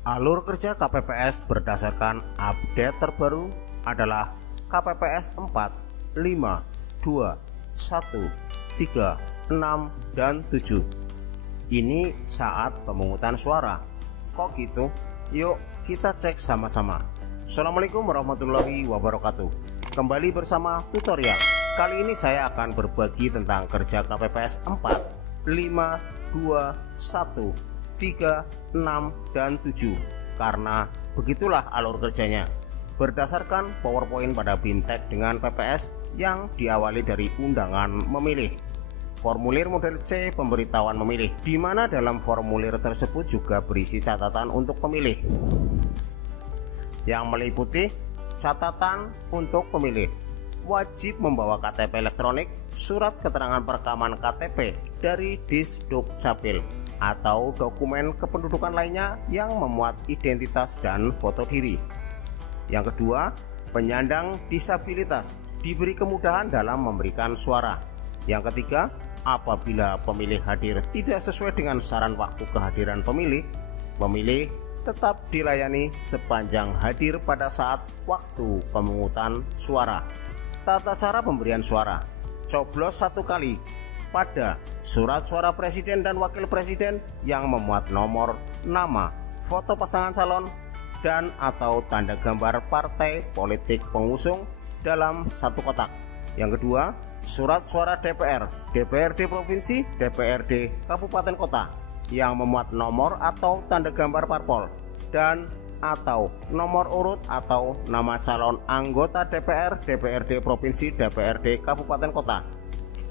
Alur kerja KPPS berdasarkan update terbaru adalah KPPS 4, 5, 2, 1, 3, 6, dan 7. Ini saat pemungutan suara. Kok gitu? Yuk kita cek sama-sama. Assalamualaikum warahmatullahi wabarakatuh. Kembali bersama tutorial. Kali ini saya akan berbagi tentang kerja KPPS 4, 5, 2, 1, 3, 6, dan 7. Karena begitulah alur kerjanya. Berdasarkan PowerPoint pada BIMTEK dengan PPS yang diawali dari undangan memilih. Formulir model C pemberitahuan memilih, di mana dalam formulir tersebut juga berisi catatan untuk pemilih. Yang meliputi catatan untuk pemilih. Wajib membawa KTP elektronik, surat keterangan perekaman KTP dari Disdukcapil, atau dokumen kependudukan lainnya yang memuat identitas dan foto diri. Yang kedua, penyandang disabilitas diberi kemudahan dalam memberikan suara. Yang ketiga, apabila pemilih hadir tidak sesuai dengan saran waktu kehadiran pemilih, pemilih tetap dilayani sepanjang hadir pada saat waktu pemungutan suara. Tata cara pemberian suara: coblos 1 kali pada surat suara presiden dan wakil presiden yang memuat nomor, nama, foto pasangan calon, dan atau tanda gambar partai politik pengusung dalam satu kotak. Yang kedua, surat suara DPR, DPRD provinsi, DPRD kabupaten kota yang memuat nomor atau tanda gambar parpol dan atau nomor urut atau nama calon anggota DPR, DPRD provinsi, DPRD kabupaten kota.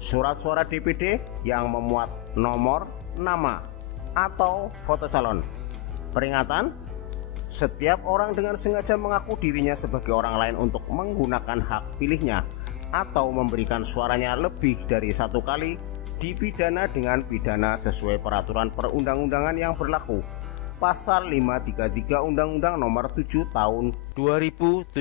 Surat suara DPD yang memuat nomor, nama, atau foto calon. Peringatan: setiap orang dengan sengaja mengaku dirinya sebagai orang lain untuk menggunakan hak pilihnya atau memberikan suaranya lebih dari 1 kali dipidana dengan pidana sesuai peraturan perundang-undangan yang berlaku. Pasal 533 Undang-Undang Nomor 7 Tahun 2017.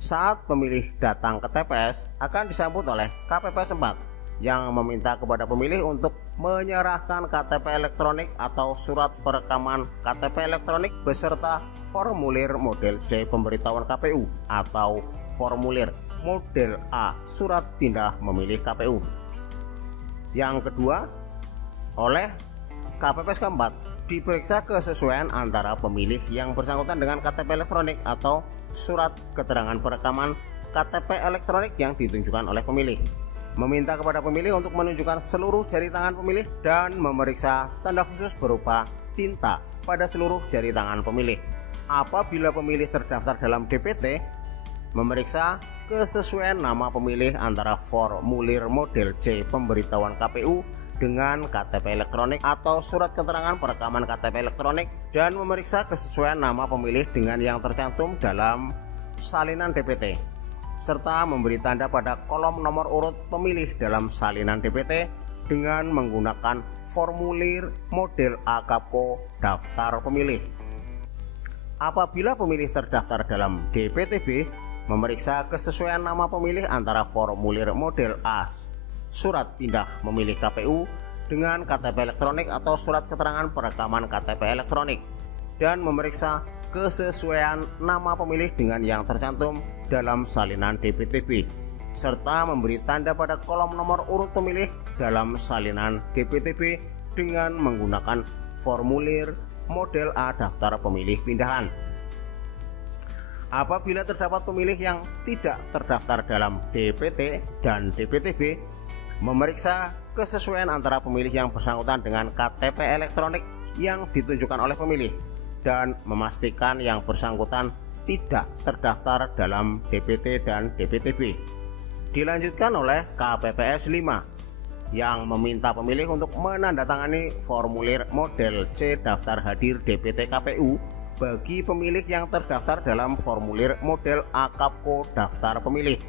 Saat pemilih datang ke TPS akan disambut oleh KPPS 4 yang meminta kepada pemilih untuk menyerahkan KTP elektronik atau surat perekaman KTP elektronik beserta formulir model C pemberitahuan KPU atau formulir model A surat pindah memilih KPU. Yang kedua, oleh KPPS keempat diperiksa kesesuaian antara pemilih yang bersangkutan dengan KTP elektronik atau surat keterangan perekaman KTP elektronik yang ditunjukkan oleh pemilih. Meminta kepada pemilih untuk menunjukkan seluruh jari tangan pemilih dan memeriksa tanda khusus berupa tinta pada seluruh jari tangan pemilih. Apabila pemilih terdaftar dalam DPT, memeriksa kesesuaian nama pemilih antara formulir model C pemberitahuan KPU dengan KTP elektronik atau surat keterangan perekaman KTP elektronik dan memeriksa kesesuaian nama pemilih dengan yang tercantum dalam salinan DPT, serta memberi tanda pada kolom nomor urut pemilih dalam salinan DPT dengan menggunakan formulir model A Kapko daftar pemilih. Apabila pemilih terdaftar dalam DPTB, memeriksa kesesuaian nama pemilih antara formulir model A surat pindah memilih KPU dengan KTP elektronik atau surat keterangan perekaman KTP elektronik dan memeriksa kesesuaian nama pemilih dengan yang tercantum dalam salinan DPTB serta memberi tanda pada kolom nomor urut pemilih dalam salinan DPTB dengan menggunakan formulir model A daftar pemilih pindahan. Apabila terdapat pemilih yang tidak terdaftar dalam DPT dan DPTB, memeriksa kesesuaian antara pemilih yang bersangkutan dengan KTP elektronik yang ditunjukkan oleh pemilih dan memastikan yang bersangkutan tidak terdaftar dalam DPT dan DPTB. Dilanjutkan oleh KPPS 5 yang meminta pemilih untuk menandatangani formulir model C daftar hadir DPT KPU bagi pemilih yang terdaftar dalam formulir model A Kapko daftar pemilih.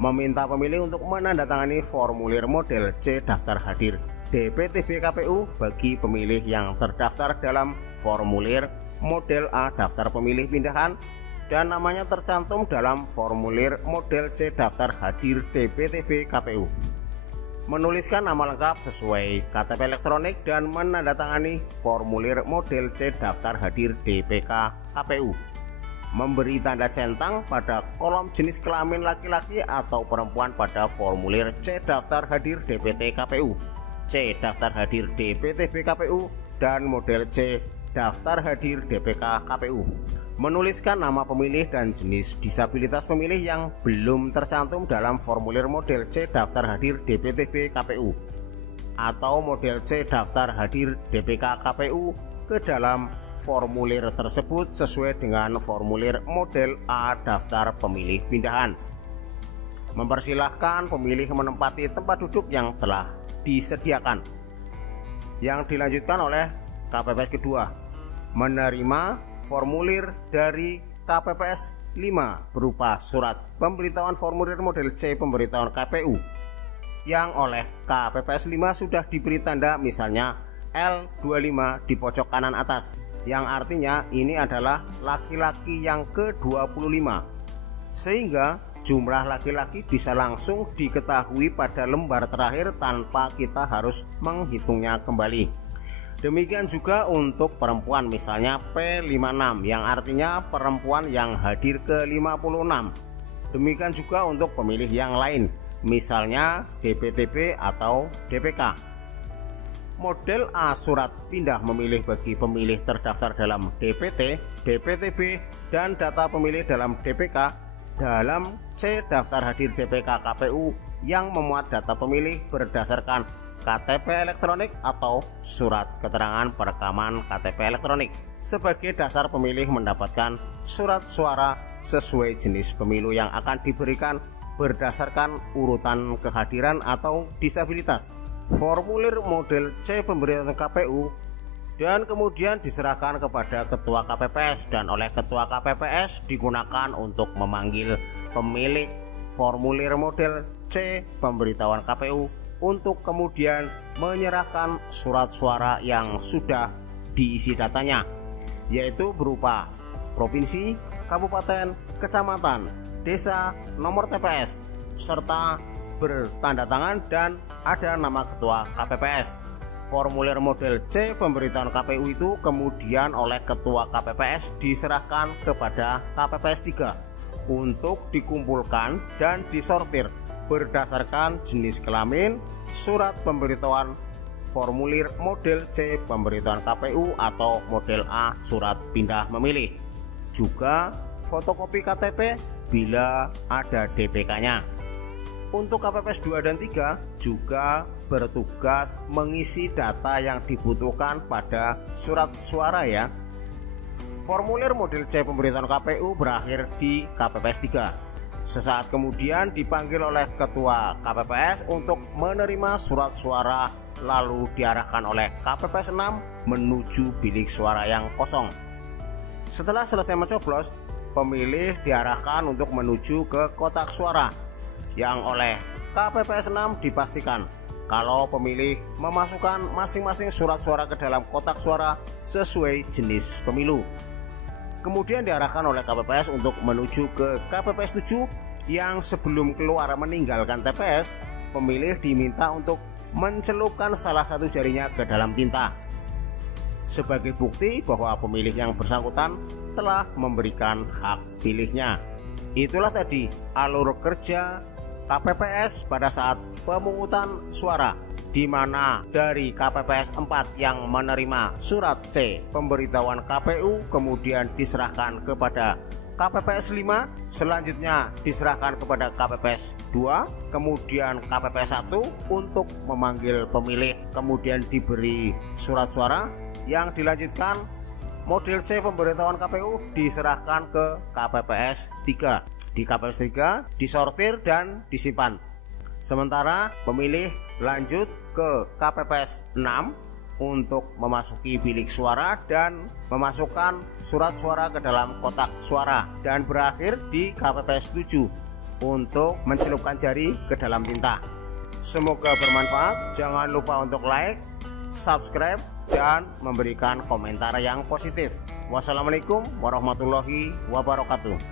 Meminta pemilih untuk menandatangani formulir model C daftar hadir DPTB KPU bagi pemilih yang terdaftar dalam formulir model A daftar pemilih pindahan dan namanya tercantum dalam formulir model C daftar hadir DPTB KPU. menuliskan nama lengkap sesuai KTP elektronik dan menandatangani formulir model C daftar hadir DPK KPU. Memberi tanda centang pada kolom jenis kelamin laki-laki atau perempuan pada formulir C daftar hadir DPT KPU, C daftar hadir DPTB KPU, dan model C daftar hadir DPK KPU. Menuliskan nama pemilih dan jenis disabilitas pemilih yang belum tercantum dalam formulir model C daftar hadir DPTB KPU atau model C daftar hadir DPK KPU ke dalam formulir tersebut sesuai dengan formulir model A daftar pemilih pindahan. Mempersilahkan pemilih menempati tempat duduk yang telah disediakan. Yang dilanjutkan oleh KPPS kedua, menerima formulir dari KPPS 5 berupa surat pemberitahuan formulir model C pemberitahuan KPU yang oleh KPPS 5 sudah diberi tanda misalnya L25 di pojok kanan atas, yang artinya ini adalah laki-laki yang ke-25, sehingga jumlah laki-laki bisa langsung diketahui pada lembar terakhir tanpa kita harus menghitungnya kembali. Demikian juga untuk perempuan, misalnya P56 yang artinya perempuan yang hadir ke-56. Demikian juga untuk pemilih yang lain, misalnya DPTB atau DPK. Model A surat pindah memilih bagi pemilih terdaftar dalam DPT, DPTB, dan data pemilih dalam DPK dalam C daftar hadir DPK KPU yang memuat data pemilih berdasarkan KTP elektronik atau surat keterangan perekaman KTP elektronik sebagai dasar pemilih mendapatkan surat suara sesuai jenis pemilu yang akan diberikan berdasarkan urutan kehadiran atau disabilitas. Formulir model C pemberitahuan KPU dan kemudian diserahkan kepada Ketua KPPS dan oleh Ketua KPPS digunakan untuk memanggil pemilik formulir model C pemberitahuan KPU untuk kemudian menyerahkan surat suara yang sudah diisi datanya, yaitu berupa provinsi, kabupaten, kecamatan, desa, nomor TPS, serta bertanda tangan dan ada nama Ketua KPPS. Formulir model C pemberitahuan KPU itu kemudian oleh Ketua KPPS diserahkan kepada KPPS 3 untuk dikumpulkan dan disortir berdasarkan jenis kelamin, surat pemberitahuan formulir model C pemberitahuan KPU atau model A surat pindah memilih, juga fotokopi KTP bila ada DPK-nya. Untuk KPPS 2 dan 3 juga bertugas mengisi data yang dibutuhkan pada surat suara ya. Formulir model C pemberitahuan KPU berakhir di KPPS 3. Sesaat kemudian dipanggil oleh Ketua KPPS untuk menerima surat suara, lalu diarahkan oleh KPPS 6 menuju bilik suara yang kosong. Setelah selesai mencoblos, pemilih diarahkan untuk menuju ke kotak suara yang oleh KPPS 6 dipastikan kalau pemilih memasukkan masing-masing surat suara ke dalam kotak suara sesuai jenis pemilu. Kemudian diarahkan oleh KPPS untuk menuju ke KPPS 7 yang sebelum keluar meninggalkan TPS, pemilih diminta untuk mencelupkan salah satu jarinya ke dalam tinta sebagai bukti bahwa pemilih yang bersangkutan telah memberikan hak pilihnya. Itulah tadi alur kerja KPPS pada saat pemungutan suara, di mana dari KPPS 4 yang menerima surat C pemberitahuan KPU kemudian diserahkan kepada KPPS 5, selanjutnya diserahkan kepada KPPS 2, kemudian KPPS 1 untuk memanggil pemilih, kemudian diberi surat suara, yang dilanjutkan model C pemberitahuan KPU diserahkan ke KPPS 3. Di KPPS 3 disortir dan disimpan. Sementara pemilih lanjut ke KPPS 6 untuk memasuki bilik suara dan memasukkan surat suara ke dalam kotak suara, dan berakhir di KPPS 7 untuk mencelupkan jari ke dalam tinta. Semoga bermanfaat. Jangan lupa untuk like, subscribe, dan memberikan komentar yang positif. Wassalamualaikum warahmatullahi wabarakatuh.